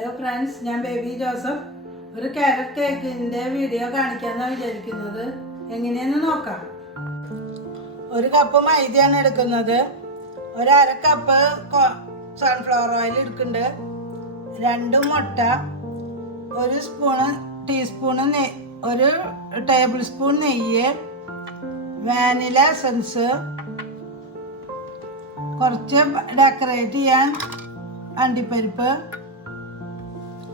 Hello friends, ഞാൻ baby Joseph. ഒരു carrot കേക്കിൻ്റെ വീഡിയോ കാണിക്കാമെന്നാണ് വിചാരിക്കുന്നത്. എങ്ങനെയെന്ന് നോക്കാം. ഒരു കപ്പ് മൈദയാണ് എടുക്കുന്നത്. ഒരു അര കപ്പ് സൺഫ്ലവർ ഓയിൽ എടുക്കുന്നുണ്ട്. 2 മുട്ട, ഒരു ടീസ്പൂണ് ഒരു ടേബിൾ സ്പൂൺ നെയ്യ്, വാനില എസൻസ്, കുറച്ച് ഡെക്കറേറ്റ് ചെയ്യാൻ അണ്ടിപ്പരിപ്പ്,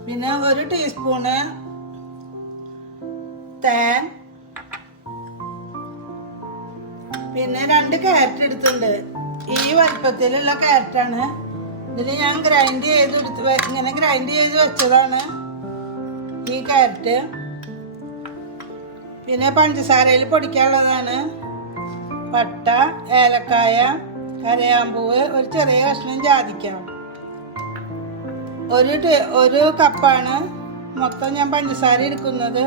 പിന്നെ ഒരു ടീസ്പൂണ് തേൻ, പിന്നെ 2 ക്യാരറ്റ് എടുത്തിട്ടുണ്ട്. ഈ വലുപ്പത്തിലുള്ള ക്യാരറ്റാണ്. ഇതിൽ ഞാൻ ഇങ്ങനെ ഗ്രൈൻഡ് ചെയ്ത് വെച്ചതാണ് ഈ ക്യാരറ്റ്. പിന്നെ പഞ്ചസാരയിൽ പൊടിക്കാനുള്ളതാണ് പട്ട, ഏലക്കായ, കരയാമ്പൂവ്, ഒരു ചെറിയ കഷ്ണം ജാതിക്ക. ഒരു കപ്പാണ് മൊത്തം ഞാൻ പഞ്ചസാര എടുക്കുന്നത്.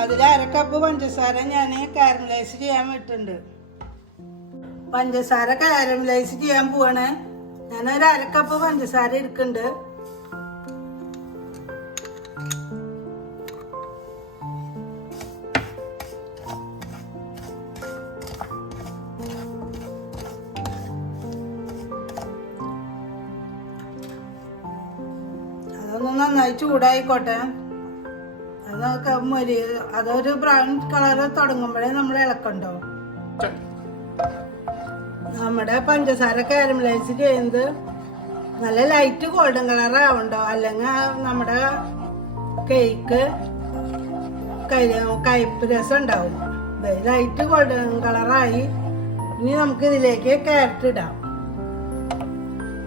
അതിൽ അര കപ്പ് പഞ്ചസാര ഞാൻ കാരമലൈസ് ചെയ്യാൻ വിട്ടിട്ടുണ്ട്. പഞ്ചസാര കാരമലൈസ് ചെയ്യാൻ പോവാണ്. ഞാനൊരു അര കപ്പ് പഞ്ചസാര എടുക്കുന്നുണ്ട്. അതൊന്ന് നന്നായി ചൂടായിക്കോട്ടെ. അതൊരു ബ്രൗൺ കളർ തുടങ്ങുമ്പോഴേ നമ്മൾ ഇളക്കണ്ടോ. നമ്മുടെ പഞ്ചസാര കാരമലൈസ് ചെയ്യുന്നത് നല്ല ലൈറ്റ് ഗോൾഡൻ കളർ ആവണ്ടോ, അല്ലെങ്കിൽ നമ്മുടെ കേക്ക് കയ്പ്പ് രസം ഉണ്ടാവും. ലൈറ്റ് ഗോൾഡൻ കളറായി. ഇനി നമുക്ക് ഇതിലേക്ക് ക്യാരറ്റ് ഇടാം.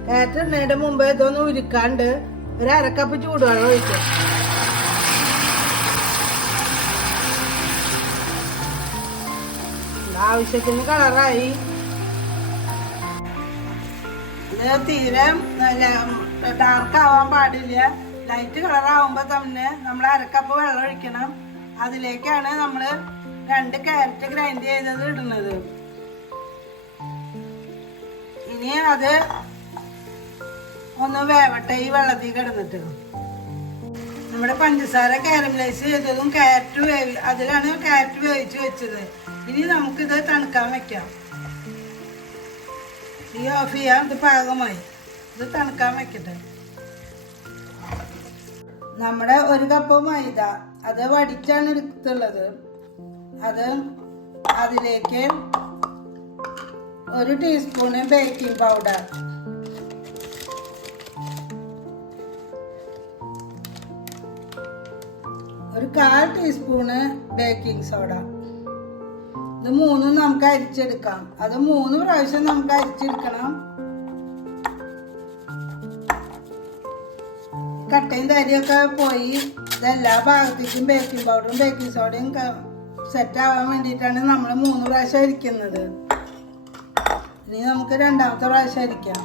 ക്യാരറ്റ് ഇടുന്നതിന്റെ മുമ്പ് ഇതൊന്ന് ഉരുക്കാണ്ട് ഒരു അര കപ്പ് ചൂടുവെള്ളം ഒഴിക്കും. ആവശ്യത്തിന് കളറായി. ഇത് തീരെ ഡാർക്ക് ആവാൻ പാടില്ല. ലൈറ്റ് കളറാവുമ്പോൾ തന്നെ നമ്മൾ അര കപ്പ് വെള്ളം ഒഴിക്കണം. അതിലേക്കാണ് നമ്മൾ 2 ക്യാരറ്റ് ഗ്രൈൻഡ് ചെയ്തത് ഇടുന്നത്. ഇനി അത് ഒന്ന് വേവട്ടെ ഈ വെള്ളത്തിൽ കിടന്നിട്ട്. നമ്മുടെ പഞ്ചസാര കാരമലൈസ് ചെയ്തതും അതിലാണ് ക്യാരറ്റ് വേവിച്ച് വെച്ചത്. ഇനി നമുക്കിത് തണുക്കാൻ വെക്കാം. ഈ ഓഫ് ചെയ്യാം. ഇത് പാകമായി. ഇത് തണുക്കാൻ വെക്കട്ടെ. നമ്മുടെ 1 കപ്പ് മൈദ അത് വടിച്ചാണ് എടുത്തുള്ളത്. അതിലേക്ക് 1 teaspoon baking powder, 1/4 teaspoon baking soda. ഇത് 3 നമുക്ക് അരിച്ചെടുക്കാം. അത് 3 പ്രാവശ്യം നമുക്ക് അരിച്ചെടുക്കണം. കട്ടയും തരിയൊക്കെ പോയി ഇതെല്ലാ ഭാഗത്തേക്കും ബേക്കിംഗ് പൗഡറും ബേക്കിംഗ് സോഡയും സെറ്റ് ആവാൻ വേണ്ടിയിട്ടാണ് നമ്മൾ 3 പ്രാവശ്യം അരിക്കുന്നത്. ഇനി നമുക്ക് 2ാമത്തെ പ്രാവശ്യം അരിക്കാം.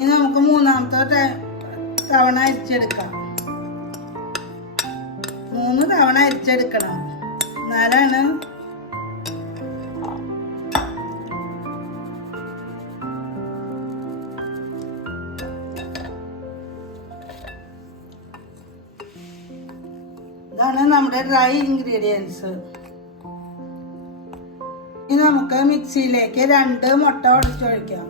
ഇനി നമുക്ക് 3ാമത്തെ തവണ അരിച്ചെടുക്കാം. 3 തവണ അരിച്ചെടുക്കണം. എന്നാലാണ് ഇതാണ് നമ്മുടെ ഡ്രൈ ഇൻഗ്രീഡിയൻസ്. ഇനി നമുക്ക് മിക്സിയിലേക്ക് 2 മുട്ട ഉടച്ചൊഴിക്കാം.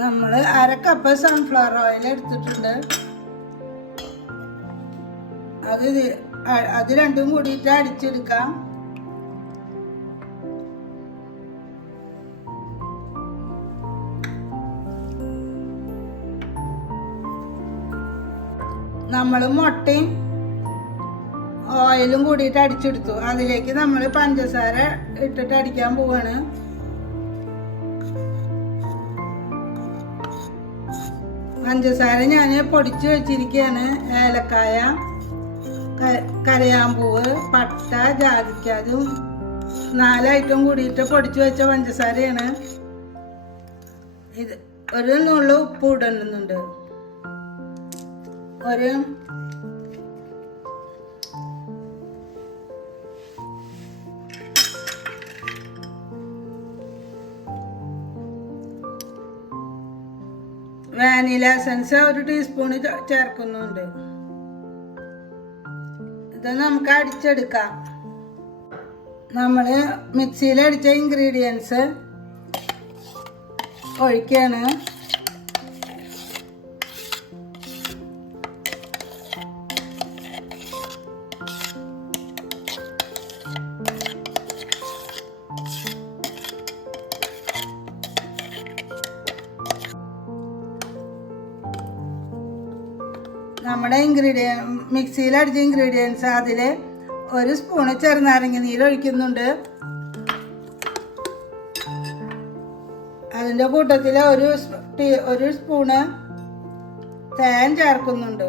നമ്മൾ അര കപ്പ് സൺഫ്ലവർ ഓയിൽ എടുത്തിട്ടുണ്ട്. അത് രണ്ടും കൂടിയിട്ട് അടിച്ചെടുക്കാം. നമ്മൾ മുട്ടയും ഓയിലും കൂടിയിട്ട് അടിച്ചെടുത്തു. അതിലേക്ക് നമ്മൾ പഞ്ചസാര ഇട്ടിട്ട് അടിക്കാൻ പോവാണ്. പഞ്ചസാര ഞാൻ പൊടിച്ച് വെച്ചിരിക്കുകയാണ്. ഏലക്കായ, കരയാമ്പൂവ്, പട്ട, ജാതിക്കാതും 4 ഐറ്റം കൂടിയിട്ട് പൊടിച്ചു വെച്ച പഞ്ചസാരയാണ് ഇത്. ഒരു നുള്ളു ഉപ്പ് ഇടുന്നുണ്ട്. ഒരു വാനില എസൻസ് 1 ടീസ്പൂൺ ചേർക്കുന്നുണ്ട്. ഇത് നമുക്ക് അടിച്ചെടുക്കാം. നമ്മൾ മിക്സിയിൽ അടിച്ച ഇൻഗ്രീഡിയൻസ് ഒഴിക്കുകയാണ്. നമ്മുടെ മിക്സിയിൽ അടിച്ച ഇൻഗ്രീഡിയൻസ് അതിൽ 1 സ്പൂണ് ചെറുനാരങ്ങ നീര് ഒഴിക്കുന്നുണ്ട്. അതിൻ്റെ കൂട്ടത്തിൽ ഒരു സ്പൂണ് തേൻ ചേർക്കുന്നുണ്ട്.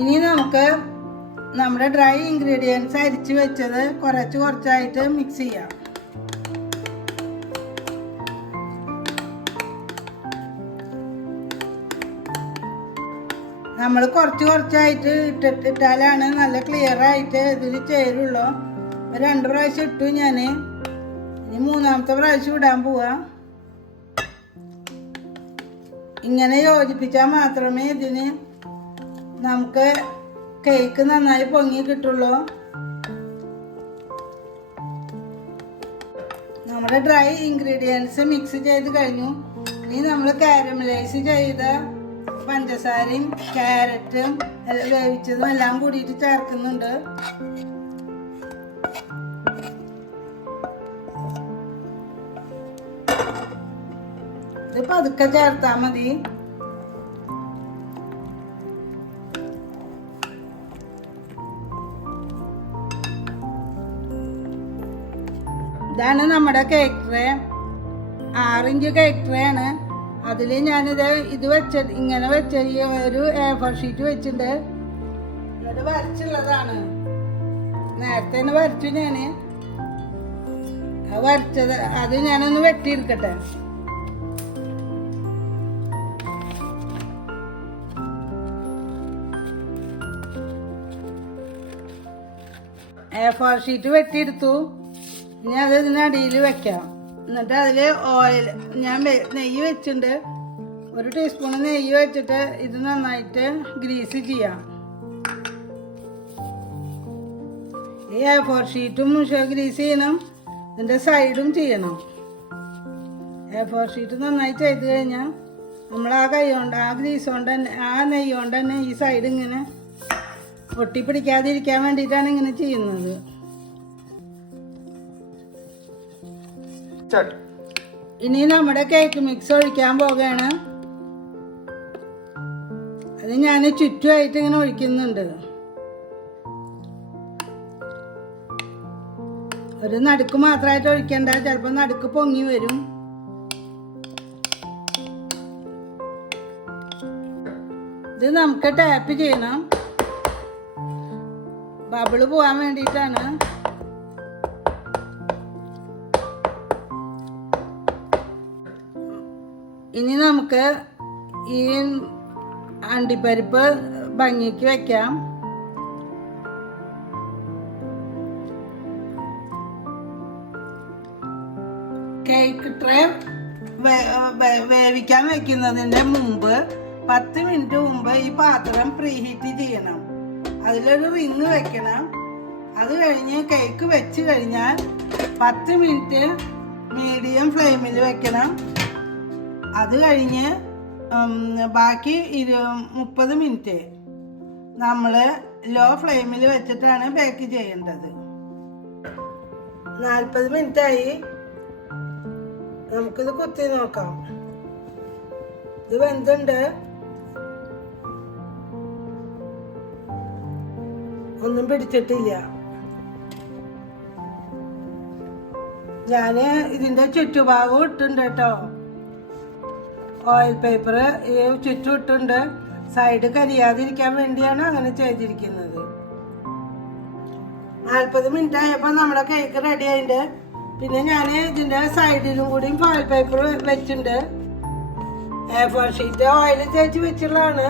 ഇനി നമുക്ക് നമ്മുടെ ഡ്രൈ ഇൻഗ്രീഡിയൻസ് അരിച്ചു വെച്ചത് കുറച്ചായിട്ട് മിക്സ് ചെയ്യാം. നമ്മൾ കുറച്ചായിട്ട് ഇട്ടാലാണ് നല്ല ക്ലിയർ ആയിട്ട് ഇതിൽ ചേരുള്ളൂ. 2 പ്രാവശ്യം ഇട്ടു ഞാൻ. ഇനി 3ാമത്തെ പ്രാവശ്യം ഇടാൻ പോവാ. ഇങ്ങനെ യോജിപ്പിച്ചാൽ മാത്രമേ ഇതിന് നമുക്ക് കേക്ക് നന്നായി പൊങ്ങി കിട്ടുള്ളൂ. നമ്മുടെ ഡ്രൈ ഇൻഗ്രീഡിയൻസ് മിക്സ് ചെയ്ത് കഴിഞ്ഞു. ഇനി നമ്മൾ കാരമലൈസ് ചെയ്ത പഞ്ചസാരയും ക്യാരറ്റും വേവിച്ചതും എല്ലാം കൂടിയിട്ട് ചേർക്കുന്നുണ്ട്. ഇത് പതുക്കെ ചേർത്താൽ മതി. ഇതാണ് നമ്മുടെ cake tray. 6 inch cake tray ആണ്. അതിൽ ഞാനിത് ഇങ്ങനെ വെച്ച ഒരു A4 ഷീറ്റ് വെച്ചിട്ടുണ്ട്. ഇത് വരച്ചുള്ളതാണ്. നേരത്തെ തന്നെ വരച്ചു ഞാൻ. വരച്ചത് അത് ഞാനൊന്ന് വെട്ടിയെടുക്കട്ടെ. A4 sheet വെട്ടിയെടുത്തു. ഇനി അത് ഇതിനടിയിൽ വെക്കാം. എന്നിട്ട് അതിൽ ഓയിൽ ഞാൻ നെയ്യ് വെച്ചിട്ടുണ്ട്. 1 ടീസ്പൂൺ നെയ്യ് വെച്ചിട്ട് ഇത് നന്നായിട്ട് ഗ്രീസ് ചെയ്യാം. ഈ A4 ഷീറ്റും ഗ്രീസ് ചെയ്യണം. ഇതിൻ്റെ സൈഡും ചെയ്യണം. A4 ഷീറ്റ് നന്നായി ചെയ്ത് കഴിഞ്ഞാൽ നമ്മൾ ആ കൈ കൊണ്ട് ആ ഗ്രീസ് കൊണ്ട് തന്നെ ആ നെയ്യ് കൊണ്ട് തന്നെ ഈ സൈഡ് ഇങ്ങനെ ഒട്ടിപ്പിടിക്കാതിരിക്കാൻ വേണ്ടിയിട്ടാണ് ഇങ്ങനെ ചെയ്യുന്നത്. ഇനി നമ്മുടെ കേക്ക് മിക്സ് ഒഴിക്കാൻ പോകുകയാണ്. അത് ഞാൻ ചുറ്റുമായിട്ട് ഇങ്ങനെ ഒഴിക്കുന്നുണ്ട്. ഒരു നടുക്ക് മാത്രമായിട്ട് ഒഴിക്കണ്ട, ചിലപ്പോൾ നടുക്ക് പൊങ്ങി വരും. ഇത് നമുക്ക് ടാപ്പ് ചെയ്യണം. ബബിള് പോകാൻ വേണ്ടിയിട്ടാണ്. ഇനി നമുക്ക് ഈ അണ്ടിപ്പരിപ്പ് ഭംഗിക്ക് വെക്കാം. കേക്ക് ട്രേ വേവിക്കാൻ വെക്കുന്നതിൻ്റെ മുമ്പ് 10 മിനിറ്റ് മുമ്പ് ഈ പാത്രം പ്രീഹീറ്റ് ചെയ്യണം. അതിലൊരു റിങ് വെക്കണം. അത് കഴിഞ്ഞ് കേക്ക് വെച്ച് കഴിഞ്ഞാൽ 10 മിനിറ്റ് മീഡിയം ഫ്ലെയിമിൽ വെക്കണം. അത് കഴിഞ്ഞ് ബാക്കി 30 മിനിറ്റ് നമ്മൾ ലോ ഫ്ലെയിമിൽ വെച്ചിട്ടാണ് ബേക്ക് ചെയ്യേണ്ടത്. 40 മിനിറ്റായി. നമുക്കിത് കുത്തി നോക്കാം. ഇത് വെന്തുണ്ട്. ഒന്നും പിടിച്ചിട്ടില്ല. ഞാൻ ഇതിൻ്റെ ചുറ്റുഭാഗം ഇട്ടുണ്ട് കേട്ടോ. ഓയിൽ പേപ്പർ ചുറ്റും ഇട്ടുണ്ട്. സൈഡ് കരിയാതിരിക്കാൻ വേണ്ടിയാണ് അങ്ങനെ ചെയ്തിരിക്കുന്നത്. 40 മിനിറ്റ് ആയപ്പോൾ നമ്മുടെ കേക്ക് റെഡി ആയിട്ടുണ്ട്. പിന്നെ ഞാൻ ഇതിൻ്റെ സൈഡിലും കൂടിയും ഫോയിൽ പേപ്പർ വെച്ചിട്ടുണ്ട്. A4 ഷീറ്റ് ഓയിൽ തേച്ച് വെച്ചുള്ളതാണ്.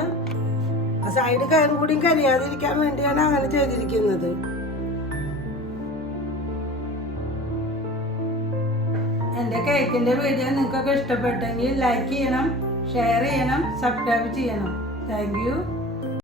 സൈഡ് കൂടിയും കരിയാതിരിക്കാൻ വേണ്ടിയാണ് അങ്ങനെ ചെയ്തിരിക്കുന്നത്. എൻ്റെ കേക്കിൻ്റെ വീഡിയോ നിങ്ങൾക്കൊക്കെ ഇഷ്ടപ്പെട്ടെങ്കിൽ ലൈക്ക് ചെയ്യണം, ഷെയർ ചെയ്യണം, സബ്സ്ക്രൈബ് ചെയ്യണം. Thank you.